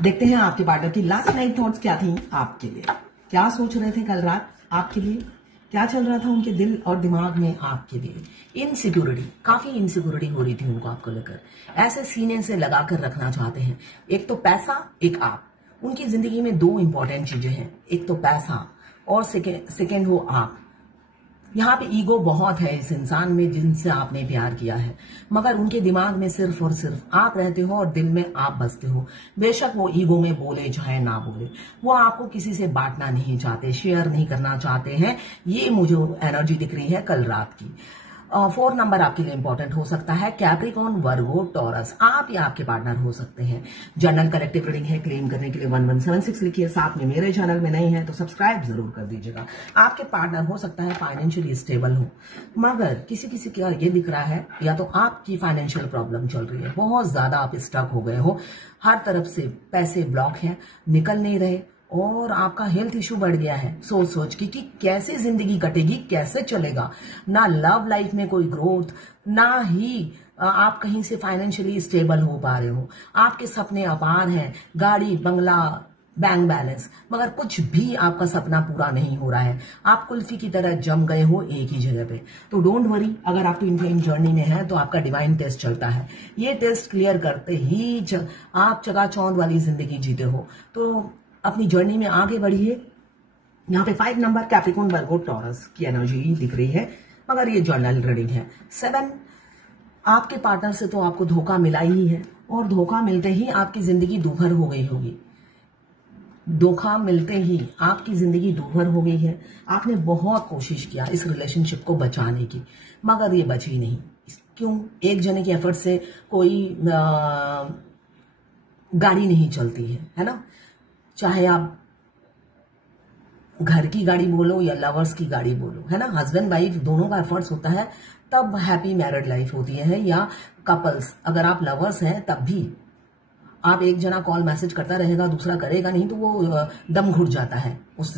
देखते हैं आपके पार्टनर की लास्ट नाइट थॉट्स क्या थी आपके लिए, क्या सोच रहे थे कल रात आपके लिए, क्या चल रहा था उनके दिल और दिमाग में आपके लिए। इनसिक्योरिटी, काफी इनसिक्योरिटी हो रही थी उनको आपको लेकर, ऐसे सीने से लगा कर रखना चाहते हैं। एक तो पैसा, एक आप। उनकी जिंदगी में दो इंपॉर्टेंट चीजें हैं, एक तो पैसा और सेकेंड हो आप। यहाँ पे ईगो बहुत है इस इंसान में जिनसे आपने प्यार किया है, मगर उनके दिमाग में सिर्फ और सिर्फ आप रहते हो और दिल में आप बसते हो। बेशक वो ईगो में बोले चाहे ना बोले, वो आपको किसी से बांटना नहीं चाहते, शेयर नहीं करना चाहते हैं। ये मुझे एनर्जी दिख रही है कल रात की। 4 नंबर आपके लिए इंपॉर्टेंट हो सकता है, कैप्रिकॉर्न, वर्गो, टॉरस। आप या आपके पार्टनर हो सकते हैं। जनरल कलेक्टिव रीडिंग है, क्लेम करने के लिए 1176 लिखिए। साथ में मेरे चैनल में नहीं है तो सब्सक्राइब जरूर कर दीजिएगा। आपके पार्टनर हो सकता है फाइनेंशियली स्टेबल हो, मगर किसी किसी का ये दिख रहा है या तो आपकी फाइनेंशियल प्रॉब्लम चल रही है, बहुत ज्यादा आप स्टक हो गए हो, हर तरफ से पैसे ब्लॉक हैं, निकल नहीं रहे, और आपका हेल्थ इशू बढ़ गया है सोच सोच के कि कैसे जिंदगी कटेगी, कैसे चलेगा। ना लव लाइफ में कोई ग्रोथ, ना ही आप कहीं से फाइनेंशियली स्टेबल हो पा रहे हो। आपके सपने अपार हैं, गाड़ी, बंगला, बैंक बैलेंस, मगर कुछ भी आपका सपना पूरा नहीं हो रहा है। आप कुल्फी की तरह जम गए हो एक ही जगह पे। तो डोंट वरी, अगर आप ट्विन फ्लेम जर्नी में हैं तो आपका डिवाइन टेस्ट चलता है। ये टेस्ट क्लियर करते ही आप चकाचौंध वाली जिंदगी जीते हो। तो अपनी जर्नी में आगे बढ़िए। यहाँ पे 5 नंबर कैप्रिकॉर्न, वर्गो, टॉरस की एनर्जी दिख रही है, मगर ये जर्नल रीडिंग है। 7, आपके पार्टनर से तो आपको धोखा मिला ही है, और धोखा मिलते ही आपकी जिंदगी दूभर हो गई होगी। धोखा मिलते ही आपकी जिंदगी दूभर हो गई है। आपने बहुत कोशिश किया इस रिलेशनशिप को बचाने की, मगर ये बची नहीं। क्यों? एक जने की एफर्ट से कोई गाड़ी नहीं चलती है ना। चाहे आप घर की गाड़ी बोलो या लवर्स की गाड़ी बोलो, है ना, हस्बैंड वाइफ दोनों का एफर्ट्स होता है, तब हैप्पी मैरिड लाइफ होती है। या कपल्स, अगर आप लवर्स हैं तब भी आप, एक जना कॉल मैसेज करता रहेगा, दूसरा करेगा नहीं, तो वो दम घुट जाता है उस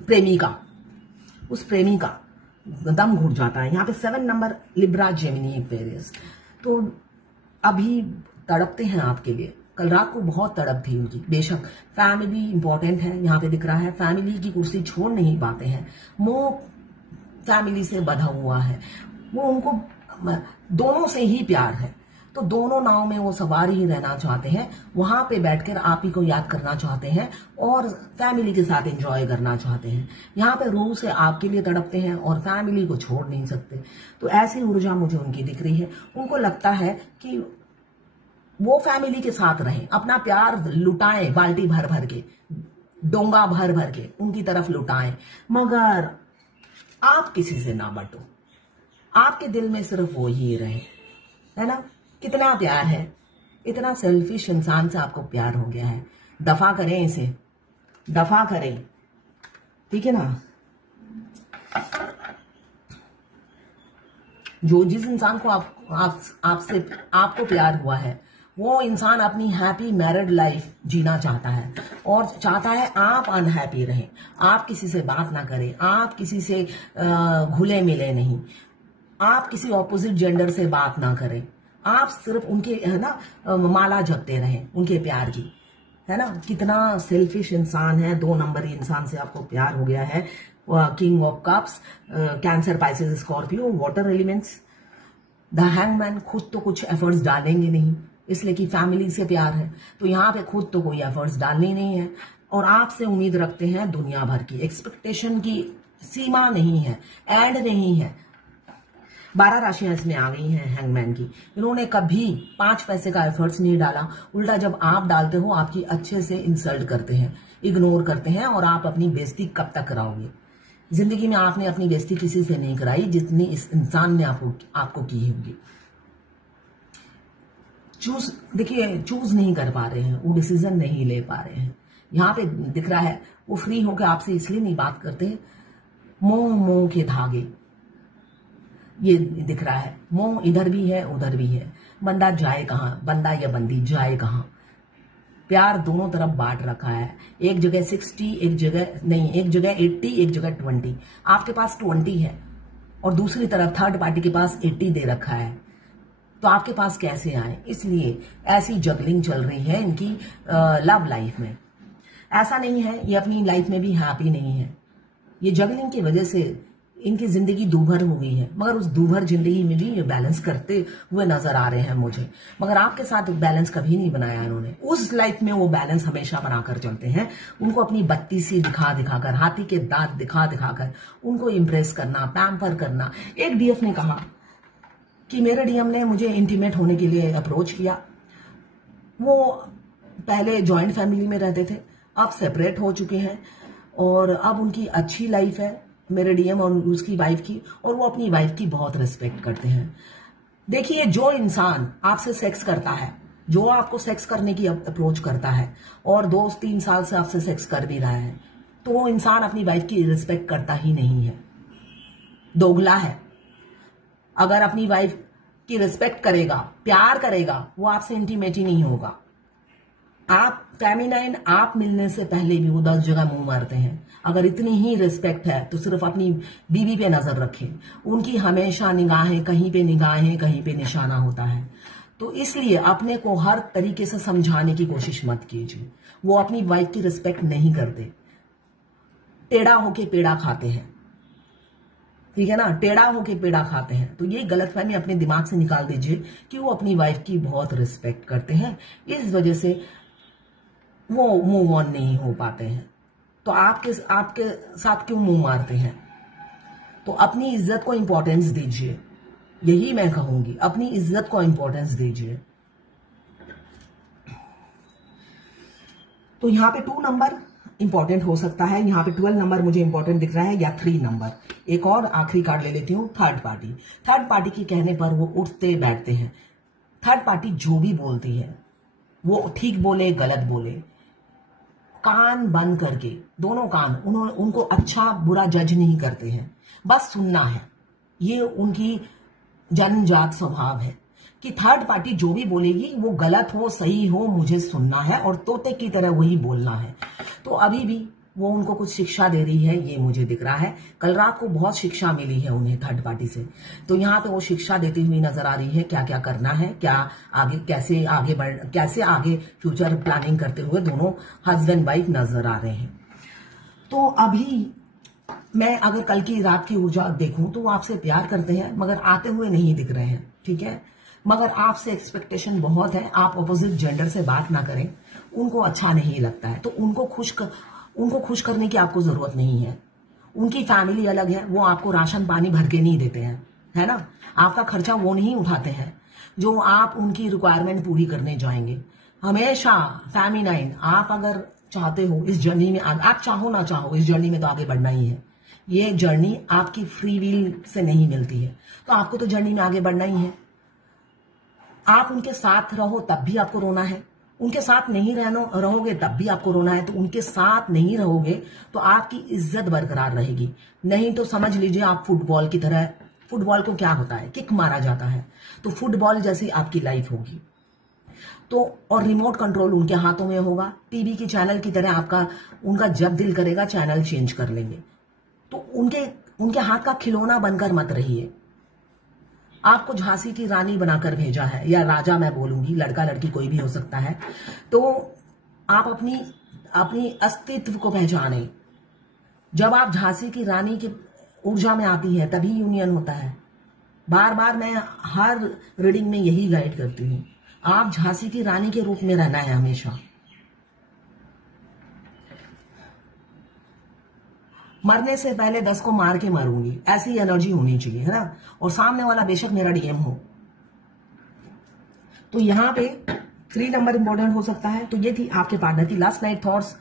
प्रेमी का दम घुट जाता है। यहाँ पे 7 नंबर लिब्रा, जेमिनी, एक्वेरियस। तो अभी तड़पते हैं आपके लिए, कल रात को बहुत तड़प थी उनकी। बेशक फैमिली इंपॉर्टेंट है, यहाँ पे दिख रहा है फैमिली की कुर्सी छोड़ नहीं पाते हैं, मोह फैमिली से बंधा हुआ है। वो उनको दोनों से ही प्यार है, तो दोनों नाव में वो सवार ही रहना चाहते हैं। वहां पे बैठकर आप ही को याद करना चाहते हैं और फैमिली के साथ एंजॉय करना चाहते हैं। यहाँ पे रूह से आपके लिए तड़पते हैं और फैमिली को छोड़ नहीं सकते। तो ऐसी ऊर्जा मुझे उनकी दिख रही है। उनको लगता है कि वो फैमिली के साथ रहें, अपना प्यार लुटाएं, बाल्टी भर भर के, डोंगा भर भर के उनकी तरफ लुटाएं, मगर आप किसी से ना बटो। आपके दिल में सिर्फ वो ही रहे, है ना। कितना प्यार है, इतना सेल्फिश इंसान से आपको प्यार हो गया है। दफा करें इसे, दफा करें, ठीक है ना। जो जिस इंसान को आपसे आपको प्यार हुआ है, वो इंसान अपनी हैप्पी मैरिड लाइफ जीना चाहता है और चाहता है आप अनहैप्पी रहें, आप किसी से बात ना करें, आप किसी से घुले मिले नहीं, आप किसी ऑपोजिट जेंडर से बात ना करें, आप सिर्फ उनके, है ना, माला जपते रहें उनके प्यार की, है ना। कितना सेल्फिश इंसान है। 2 नंबर इंसान से आपको प्यार हो गया है। King of cups, cancer, Pisces, Scorpio, water elements. The hangman, खुद तो कुछ एफर्ट्स डालेंगे नहीं, इसलिए कि फैमिली से प्यार है, तो यहाँ पे खुद तो कोई एफर्ट्स डालने नहीं है और आपसे उम्मीद रखते हैं दुनिया भर की। एक्सपेक्टेशन की सीमा नहीं है, एंड नहीं है। 12 राशियां इसमें आ गई हैं हैंगमैन की। इन्होंने कभी 5 पैसे का एफर्ट्स नहीं डाला, उल्टा जब आप डालते हो आपकी अच्छे से इंसल्ट करते हैं, इग्नोर करते हैं, और आप अपनी बेइज्जती कब तक कराओगे। जिंदगी में आपने अपनी बेइज्जती किसी से नहीं कराई जितनी इस इंसान ने आपको की होगी। चूज नहीं कर पा रहे हैं, वो डिसीजन नहीं ले पा रहे हैं। यहाँ पे दिख रहा है वो फ्री होकर आपसे इसलिए नहीं बात करते, मोह के धागे, ये दिख रहा है। मोह इधर भी है उधर भी है। बंदा जाए कहाँ, बंदा या बंदी जाए कहाँ। प्यार दोनों तरफ बांट रखा है, एक जगह 60, एक जगह नहीं, एक जगह 80, एक जगह 20। आपके पास 20 है और दूसरी तरफ थर्ड पार्टी के पास 80 दे रखा है। तो आपके पास कैसे आए? इसलिए ऐसी जगलिंग चल रही है इनकी लव लाइफ में। ऐसा नहीं है ये अपनी लाइफ में भी हैप्पी नहीं है, ये जगलिंग की वजह से इनकी जिंदगी दूभर हो गई है, मगर उस दूभर जिंदगी में भी ये बैलेंस करते हुए नजर आ रहे हैं मुझे। मगर आपके साथ बैलेंस कभी नहीं बनाया इन्होंने। उस लाइफ में वो बैलेंस हमेशा बनाकर चलते हैं। उनको अपनी बत्ती सी दिखा दिखाकर, हाथी के दांत दिखा दिखाकर उनको इम्प्रेस करना, पैम्पर करना। एक डीएफ ने कहा कि मेरे डीएम ने मुझे इंटीमेट होने के लिए अप्रोच किया। वो पहले ज्वाइंट फैमिली में रहते थे, अब सेपरेट हो चुके हैं और अब उनकी अच्छी लाइफ है मेरे डीएम और उसकी वाइफ की, और वो अपनी वाइफ की बहुत रिस्पेक्ट करते हैं। देखिए, जो इंसान आपसे सेक्स करता है, जो आपको सेक्स करने की अप्रोच करता है और 2-3 साल से आपसे सेक्स कर भी रहा है, तो वो इंसान अपनी वाइफ की रिस्पेक्ट करता ही नहीं है, दोगला है। अगर अपनी वाइफ की रिस्पेक्ट करेगा, प्यार करेगा, वो आपसे इंटीमेट ही नहीं होगा। आप फेमिनाइन, आप मिलने से पहले भी वो 10 जगह मुंह मारते हैं। अगर इतनी ही रिस्पेक्ट है तो सिर्फ अपनी बीवी पे नजर रखें। उनकी हमेशा निगाहें कहीं पे निशाना होता है। तो इसलिए अपने को हर तरीके से समझाने की कोशिश मत कीजिए। वो अपनी वाइफ की रिस्पेक्ट नहीं करते, टेढ़ा होके पेड़ा खाते हैं, ठीक है ना, टेढ़ा होके पेड़ा खाते हैं। तो ये गलतफहमी अपने दिमाग से निकाल दीजिए कि वो अपनी वाइफ की बहुत रिस्पेक्ट करते हैं, इस वजह से वो मूव ऑन नहीं हो पाते हैं। तो आपके साथ क्यों मुंह मारते हैं? तो अपनी इज्जत को इंपॉर्टेंस दीजिए, यही मैं कहूंगी, अपनी इज्जत को इंपॉर्टेंस दीजिए। तो यहाँ पे 2 नंबर इंपॉर्टेंट हो सकता है, यहाँ पे 12 नंबर मुझे इंपॉर्टेंट दिख रहा है, या 3 नंबर। एक और आखिरी कार्ड ले लेती हूँ, थर्ड पार्टी। थर्ड पार्टी के कहने पर वो उठते बैठते हैं। थर्ड पार्टी जो भी बोलती है, वो ठीक बोले गलत बोले, कान बंद करके, दोनों कान, उनको अच्छा बुरा जज नहीं करते हैं, बस सुनना है। ये उनकी जन्मजात स्वभाव है कि थर्ड पार्टी जो भी बोलेगी वो गलत हो सही हो, मुझे सुनना है और तोते की तरह वही बोलना है। तो अभी भी वो उनको कुछ शिक्षा दे रही है, ये मुझे दिख रहा है। कल रात को बहुत शिक्षा मिली है उन्हें थर्ड पार्टी से, तो यहाँ पे वो शिक्षा देती हुई नजर आ रही है, क्या क्या करना है, क्या आगे, कैसे आगे फ्यूचर प्लानिंग करते हुए दोनों हस्बैंड वाइफ नजर आ रहे हैं। तो अभी मैं अगर कल की रात की ऊर्जा देखूं तो वो आपसे प्यार करते हैं, मगर आते हुए नहीं दिख रहे हैं, ठीक है। मगर आपसे एक्सपेक्टेशन बहुत है, आप अपोजिट जेंडर से बात ना करें, उनको अच्छा नहीं लगता है। तो उनको खुश करने की आपको जरूरत नहीं है। उनकी फैमिली अलग है, वो आपको राशन पानी भर के नहीं देते हैं, है ना। आपका खर्चा वो नहीं उठाते हैं जो आप उनकी रिक्वायरमेंट पूरी करने जाएंगे। हमेशा फेमिनाइन, आप अगर चाहते हो इस जर्नी में, आप चाहो ना चाहो इस जर्नी में तो आगे बढ़ना ही है। ये जर्नी आपकी फ्री विल से नहीं मिलती है, तो आपको तो जर्नी में आगे बढ़ना ही है। आप उनके साथ रहो तब भी आपको रोना है, उनके साथ नहीं रहोगे तब भी आपको रोना है। तो उनके साथ नहीं रहोगे तो आपकी इज्जत बरकरार रहेगी, नहीं तो समझ लीजिए आप फुटबॉल की तरह, फुटबॉल को क्या होता है, किक मारा जाता है, तो फुटबॉल जैसी आपकी लाइफ होगी। तो और रिमोट कंट्रोल उनके हाथों में होगा, टीवी की चैनल की तरह उनका जब दिल करेगा चैनल चेंज कर लेंगे। तो उनके हाथ का खिलौना बनकर मत रहिए। आपको झांसी की रानी बनाकर भेजा है, या राजा मैं बोलूंगी, लड़का लड़की कोई भी हो सकता है। तो आप अपनी अस्तित्व को पहचाने। जब आप झांसी की रानी की ऊर्जा में आती है तभी यूनियन होता है। बार बार मैं हर रीडिंग में यही गाइड करती हूं, आप झांसी की रानी के रूप में रहना है हमेशा। मरने से पहले 10 को मार के मरूंगी, ऐसी एनर्जी होनी चाहिए, है ना। और सामने वाला बेशक मेरा डीएम हो। तो यहाँ पे 3 नंबर इंपॉर्टेंट हो सकता है। तो ये थी आपके पार्टनर की लास्ट नाइट थॉट्स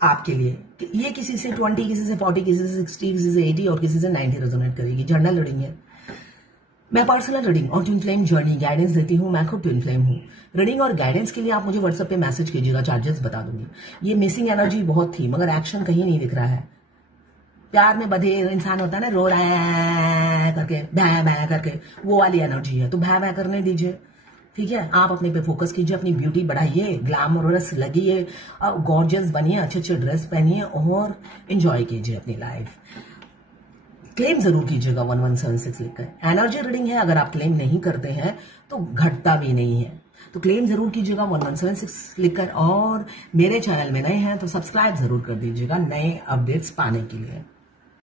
आपके लिए। ये किसी से 20, किसी से 40, किसी से 60, किसी से 80 और किसी से 90 रेजोनेट करेगी। जर्नल रीडिंग है। मैं पर्सनल रीडिंग और ट्विन फ्लेम जर्नी गाइडेंस देती हूँ। मैं खुद ट्विन फ्लेम हूँ। रीडिंग और गाइडेंस के लिए आप मुझे व्हाट्सएप पे मैसेज कीजिएगा, चार्जेस बता दूंगी। ये मिसिंग एनर्जी बहुत थी, मगर एक्शन कहीं नहीं दिख रहा है। प्यार में बधे इंसान होता है ना, रो रहा है करके, भै भै करके, वो वाली एनर्जी है। तो भै भै करने दीजिए, ठीक है। आप अपने पे फोकस कीजिए, अपनी ब्यूटी बढ़ाइए, ग्लैमरस लगिए, गॉर्जियस बनिए, अच्छे अच्छे ड्रेस पहनिए और एंजॉय कीजिए अपनी लाइफ। क्लेम जरूर कीजिएगा 1176 लिखकर। एनर्जी रीडिंग है, अगर आप क्लेम नहीं करते हैं तो घटता भी नहीं है, तो क्लेम जरूर कीजिएगा 1176 लिखकर। और मेरे चैनल में नए हैं तो सब्सक्राइब जरूर कर दीजिएगा नए अपडेट्स पाने के लिए।